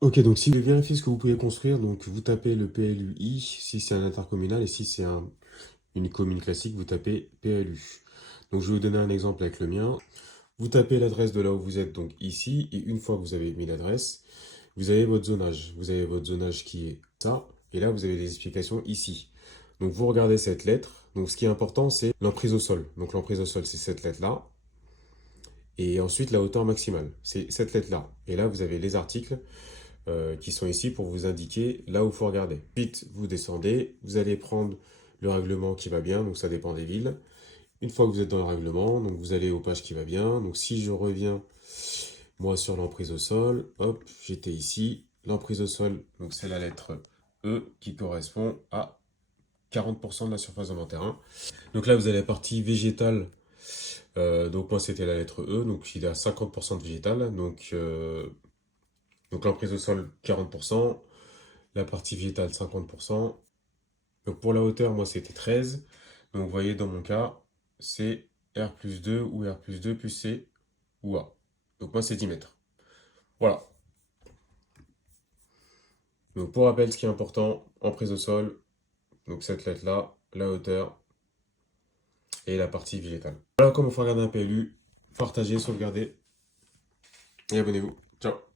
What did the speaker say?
Ok, donc si vous voulez vérifier ce que vous pouvez construire, donc vous tapez le PLUI si c'est un intercommunal et si c'est une commune classique, vous tapez PLU. Donc je vais vous donner un exemple avec le mien. Vous tapez l'adresse de là où vous êtes, donc ici, et une fois que vous avez mis l'adresse, vous avez votre zonage. Vous avez votre zonage qui est ça, et là vous avez des explications ici. Donc vous regardez cette lettre. Donc ce qui est important, c'est l'emprise au sol. Donc l'emprise au sol, c'est cette lettre-là. Et ensuite la hauteur maximale, c'est cette lettre-là. Et là vous avez les articles qui sont ici pour vous indiquer là où il faut regarder. Ensuite, vous descendez, vous allez prendre le règlement qui va bien, donc ça dépend des villes. Une fois que vous êtes dans le règlement, donc vous allez aux pages qui va bien. Donc si je reviens, moi, sur l'emprise au sol, hop, j'étais ici. L'emprise au sol, donc c'est la lettre E qui correspond à 40% de la surface de mon terrain. Donc là, vous avez la partie végétale. Donc moi, c'était la lettre E, donc il est à 50% de végétal. Donc l'emprise au sol, 40%. La partie végétale, 50%. Donc pour la hauteur, moi, c'était 13. Donc vous voyez, dans mon cas, c'est R plus 2 ou R plus 2 plus C ou A. Donc moi, c'est 10 mètres. Voilà. Donc pour rappel, ce qui est important, emprise au sol, donc cette lettre-là, la hauteur et la partie végétale. Voilà comment faut regarder un PLU. Partagez, sauvegardez et abonnez-vous. Ciao.